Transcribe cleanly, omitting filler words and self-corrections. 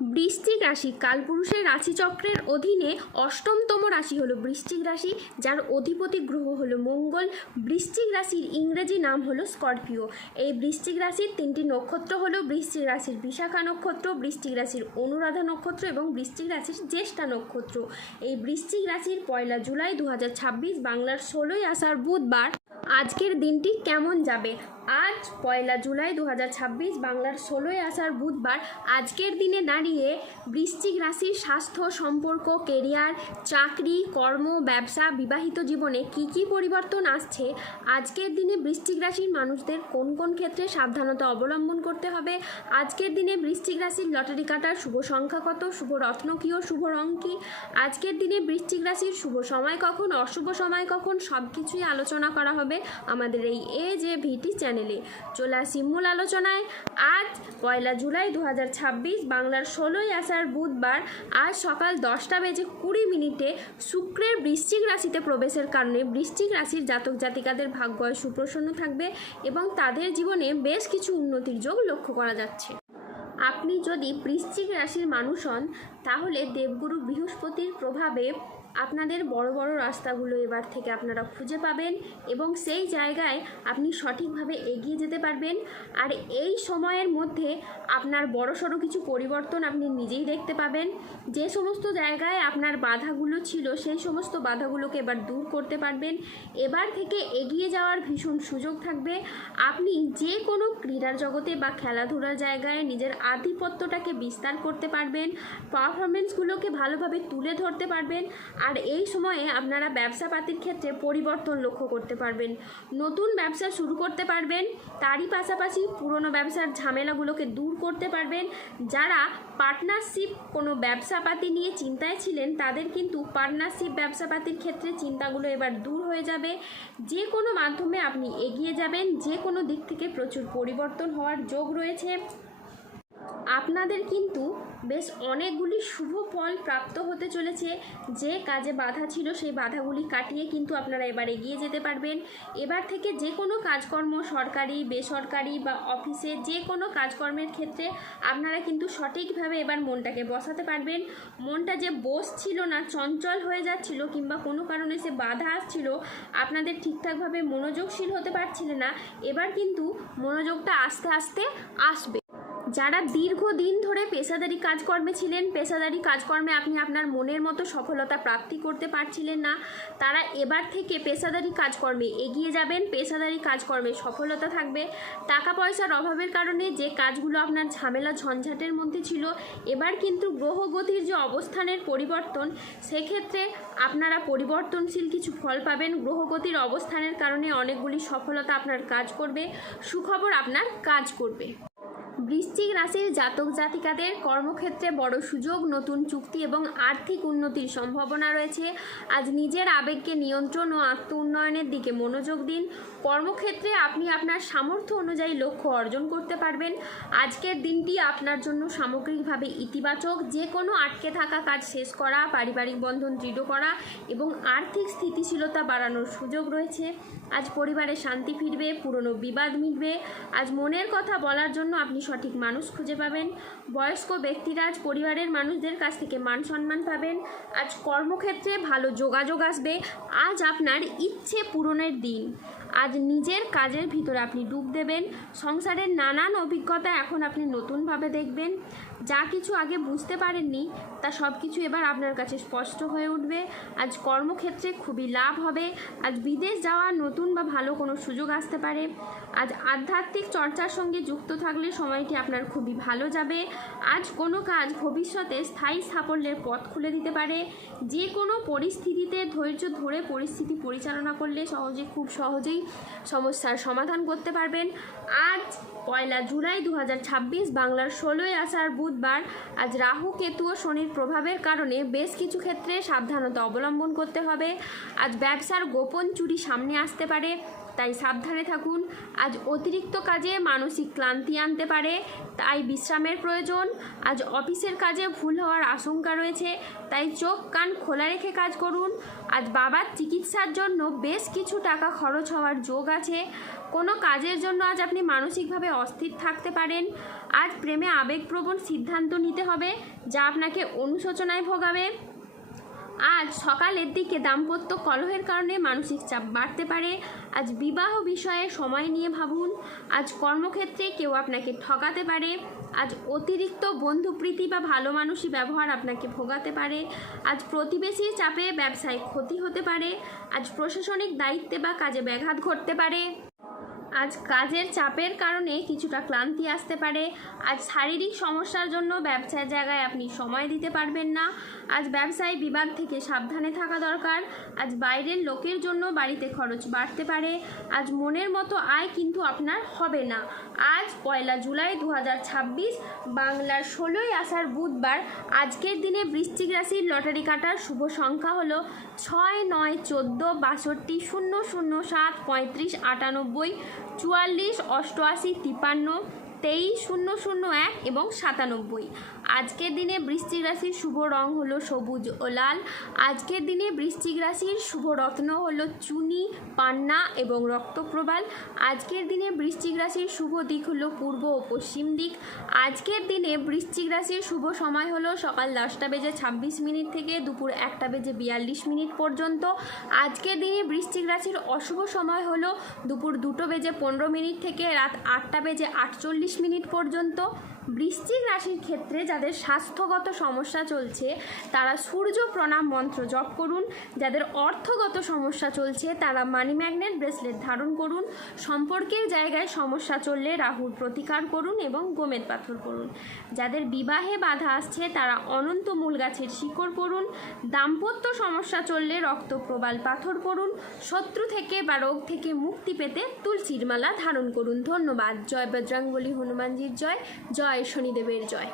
বৃশ্চিক রাশি কালপুরুষের রাশিচক্রের অধীনে অষ্টমতম রাশি হলো বৃশ্চিক রাশি, যার অধিপতি গ্রহ হলো মঙ্গল। বৃশ্চিক রাশির ইংরেজি নাম হলো স্করপিও। এই বৃশ্চিক রাশির তিনটি নক্ষত্র হলো বৃশ্চিক রাশির বিশাখা নক্ষত্র, বৃশ্চিক রাশির অনুরাধা নক্ষত্র এবং বৃশ্চিক রাশির জ্যেষ্ঠা নক্ষত্র। এই বৃশ্চিক রাশির 1 জুলাই 2026 বাংলার 16ই আষাঢ় বুধবার আজকের দিনটি কেমন যাবে? আজ 1 জুলাই 2026 বাংলার 16ই আষাঢ় বুধবার আজকের দিনে দাঁড়িয়ে বৃশ্চিক রাশির স্বাস্থ্য, সম্পর্ক, কেরিয়ার, চাকরি, কর্ম, ব্যবসা, বিবাহিত জীবনে কি কি পরিবর্তন আসছে, আজকের দিনে বৃশ্চিক রাশির মানুষদের কোন কোন ক্ষেত্রে সাবধানতা অবলম্বন করতে হবে, আজকের দিনে বৃশ্চিক রাশির লটারি কাটার শুভ সংখ্যা কত, শুভ রত্ন কী ও শুভ রং কী, আজকের দিনে বৃশ্চিক রাশির শুভ সময় কখন, অশুভ সময় কখন, সব কিছুই আলোচনা করা হবে আমাদের এই AJVT চ্যানেলে। চলে আসি মূল আলোচনায়। আজ 1 জুলাই 2026 বাংলার 16ই আষাঢ় বুধবার আজ সকাল 10:20 শুক্রের বৃশ্চিক রাশিতে প্রবেশের কারণে বৃশ্চিক রাশির জাতক জাতিকাদের ভাগ্য সুপ্রসন্ন থাকবে এবং তাদের জীবনে বেশ কিছু উন্নতির যোগ লক্ষ্য করা যাচ্ছে। আপনি যদি বৃশ্চিক রাশির মানুষ হন তাহলে দেবগুরু বৃহস্পতির প্রভাবে আপনাদের বড় বড় রাস্তাগুলো এবার থেকে আপনারা খুঁজে পাবেন এবং সেই জায়গায় আপনি সঠিকভাবে এগিয়ে যেতে পারবেন। আর এই সময়ের মধ্যে আপনার বড়সড় কিছু পরিবর্তন আপনি নিজেই দেখতে পাবেন। যে সমস্ত জায়গায় আপনার বাধাগুলো ছিল সেই সমস্ত বাধাগুলোকে এবার দূর করতে পারবেন। এবার থেকে এগিয়ে যাওয়ার ভীষণ সুযোগ থাকবে। আপনি যে কোনো ক্রীড়ার জগতে বা খেলাধুলার জায়গায় নিজের আধিপত্যটাকে বিস্তার করতে পারবেন, পারফরমেন্সগুলোকে ভালোভাবে তুলে ধরতে পারবেন। আর এই সময়ে আপনারা ব্যবসাপাতির ক্ষেত্রে পরিবর্তন লক্ষ্য করতে পারবেন, নতুন ব্যবসা শুরু করতে পারবেন। তারই পাশাপাশি পুরনো ব্যবসার ঝামেলাগুলোকে দূর করতে পারবেন। যারা পার্টনারশিপ কোনো ব্যবসাপাতি নিয়ে চিন্তায় ছিলেন তাদের কিন্তু পার্টনারশিপ ব্যবসাপাতির ক্ষেত্রে চিন্তাগুলো এবার দূর হয়ে যাবে। যে কোনো মাধ্যমে আপনি এগিয়ে যাবেন, যে কোনো দিক থেকে প্রচুর পরিবর্তন হওয়ার যোগ রয়েছে। আপনাদের কিন্তু বেশ অনেকগুলি শুভ ফল প্রাপ্ত হতে চলেছে। যে কাজে বাধা ছিল সেই বাধাগুলি কাটিয়ে কিন্তু আপনারা এবার এগিয়ে যেতে পারবেন। এবার থেকে যে কোনো কাজকর্ম, সরকারি, বেসরকারি বা অফিসে যে কোনো কাজকর্মের ক্ষেত্রে আপনারা কিন্তু সঠিকভাবে এবার মনটাকে বসাতে পারবেন। মনটা যে বসছিল না, চঞ্চল হয়ে যাচ্ছিল কিংবা কোনো কারণে সে বাধা আসছিল, আপনাদের ঠিকঠাকভাবে মনোযোগশীল হতে পারছিলেন না, এবার কিন্তু মনোযোগটা আস্তে আস্তে আসবে। যারা দীর্ঘদিন ধরে পেশাদারি কাজকর্মে ছিলেন, পেশাদারি কাজকর্মে আপনি আপনার মনের মতো সফলতা প্রাপ্তি করতে পারছিলেন না, তারা এবার থেকে পেশাদারি কাজকর্মে এগিয়ে যাবেন। পেশাদারি কাজকর্মে সফলতা থাকবে। টাকা পয়সার অভাবের কারণে যে কাজগুলো আপনার ঝামেলা ঝঞ্ঝাটের মধ্যে ছিল, এবার কিন্তু গ্রহগতির যে অবস্থানের পরিবর্তন, সেক্ষেত্রে আপনারা পরিবর্তনশীল কিছু ফল পাবেন। গ্রহগতির অবস্থানের কারণে অনেকগুলি সফলতা আপনার কাজ করবে, সুখবর আপনার কাজ করবে। বৃশ্চিক রাশির জাতক জাতিকাদের কর্মক্ষেত্রে বড় সুযোগ, নতুন চুক্তি এবং আর্থিক উন্নতির সম্ভাবনা রয়েছে। আজ নিজের আবেগকে নিয়ন্ত্রণ ও আত্ম উন্নয়নের দিকে মনোযোগ দিন। কর্মক্ষেত্রে আপনি আপনার সামর্থ্য অনুযায়ী লক্ষ্য অর্জন করতে পারবেন। আজকের দিনটি আপনার জন্য সামগ্রিকভাবে ইতিবাচক। যে কোনো আটকে থাকা কাজ শেষ করা, পারিবারিক বন্ধন দৃঢ় করা এবং আর্থিক স্থিতিশীলতা বাড়ানোর সুযোগ রয়েছে। আজ পরিবারে শান্তি ফিরবে, পুরনো বিবাদ মিটবে। আজ মনের কথা বলার জন্য আপনি সঠিক মানুষ খুঁজে পাবেন। বয়স্ক ব্যক্তিরা আজ পরিবারের মানুষদের কাছ থেকে মান সম্মান পাবেন। আজ কর্মক্ষেত্রে ভালো যোগাযোগ আসবে। আজ আপনার ইচ্ছে পূরণের দিন। আজ নিজের কাজের ভিতরে আপনি ডুব দেবেন। সংসারের নানান অভিজ্ঞতা এখন আপনি নতুনভাবে দেখবেন। যা কিছু আগে বুঝতে পারেননি তা সব কিছু এবার আপনার কাছে স্পষ্ট হয়ে উঠবে। আজ কর্মক্ষেত্রে খুবই লাভ হবে। আজ বিদেশ যাওয়ার নতুন বা ভালো কোনো সুযোগ আসতে পারে। আজ আধ্যাত্মিক চর্চার সঙ্গে যুক্ত থাকলে সময়টি আপনার খুবই ভালো যাবে। আজ কোনো কাজ ভবিষ্যতে স্থায়ী সাফল্যের পথ খুলে দিতে পারে। যে কোনো পরিস্থিতিতে ধৈর্য ধরে পরিস্থিতি পরিচালনা করলে খুব সহজেই সমস্যার সমাধান করতে পারবেন। আজ 1 জুলাই 2026 বাংলার 16ই আষাঢ় বুধবার আজ রাহু, কেতু ও শনির প্রভাবের কারণে বেশ কিছু ক্ষেত্রে সাবধানতা অবলম্বন করতে হবে। আজ ব্যবসার গোপন চুরি সামনে আসতে পারে। তাই সাবধানে থাকুন। আজ অতিরিক্ত কাজে মানসিক ক্লান্তি আনতে পারে, তাই বিশ্রামের প্রয়োজন। আজ অফিসের কাজে ভুল হওয়ার আশঙ্কা রয়েছে, তাই চোখ কান খোলা রেখে কাজ করুন। আজ বাবার চিকিৎসার জন্য বেশ কিছু টাকা খরচ হওয়ার যোগ আছে। কোনো কাজের জন্য আজ আপনি মানসিকভাবে অস্থির থাকতে পারেন। আজ প্রেমে আবেগপ্রবণ সিদ্ধান্ত নিতে হবে, যা আপনাকে অনুশোচনায় ভোগাবে। আজ সকালের দিকে দাম্পত্য কলহের কারণে মানসিক চাপ বাড়তে পারে। আজ বিবাহ বিষয়ে সময় নিয়ে ভাবুন। আজ কর্মক্ষেত্রে কেউ আপনাকে ঠকাতে পারে। আজ অতিরিক্ত বন্ধুপ্রীতি বা ভালো মানুষই ব্যবহার আপনাকে ভোগাতে পারে। আজ প্রতিবেশীর চাপে ব্যবসায় ক্ষতি হতে পারে। আজ প্রশাসনিক দায়িত্বে বা কাজে ব্যাঘাত ঘটতে পারে। আজ কাজের চাপের কারণে কিছুটা ক্লান্তি আসতে পারে। আজ শারীরিক সমস্যার জন্য ব্যবসার জায়গায় আপনি সময় দিতে পারবেন না। আজ ব্যবসায় বিবাদ থেকে সাবধানে থাকা দরকার। আজ বাইরের লোকের জন্য বাড়িতে খরচ বাড়তে পারে। আজ মনের মতো আয় কিন্তু আপনার হবে না। আজ 1 জুলাই 2026 বাংলার 16ই আষাঢ় বুধবার। আজকের দিনে বৃশ্চিক রাশির লটারি কাটার শুভ সংখ্যা হলো 6, 9, 14, 62, 0, 0, 7, 35, 98, 44, 88, 53, 23, 0, 0, 1 এবং 97। আজকের দিনে বৃশ্চিক রাশির শুভ রং হলো সবুজ ও লাল। আজকের দিনে বৃশ্চিক রাশির শুভ রত্ন হলো চুনি, পান্না এবং রক্তপ্রবাল। আজকের দিনে বৃশ্চিক রাশির শুভ দিক হলো পূর্ব ও পশ্চিম দিক। আজকের দিনে বৃশ্চিক রাশির শুভ সময় হলো সকাল 10:26 থেকে দুপুর 1:42 পর্যন্ত। আজকের দিনে বৃশ্চিক রাশির অশুভ সময় হলো দুপুর 2:15 থেকে রাত 8:48 পর্যন্ত। বৃশ্চিক রাশির ক্ষেত্রে যাদের স্বাস্থ্যগত সমস্যা চলছে তারা সূর্য প্রণাম মন্ত্র জপ করুন। যাদের অর্থগত সমস্যা চলছে তারা মানি ম্যাগনেট ব্রেসলেট ধারণ করুন। সম্পর্কের জায়গায় সমস্যা চললে রাহুর প্রতিকার করুন এবং গোমেদ পাথর করুন। যাদের বিবাহে বাধা আসছে তারা অনন্ত মূল গাছের শিকড় করুন। দাম্পত্য সমস্যা চললে রক্তপ্রবাল পাথর করুন। শত্রু থেকে বা রোগ থেকে মুক্তি পেতে তুলসীর মালা ধারণ করুন। ধন্যবাদ। জয় বজরংবলী, হনুমানজির জয়। জয় শনিদেবের জয়।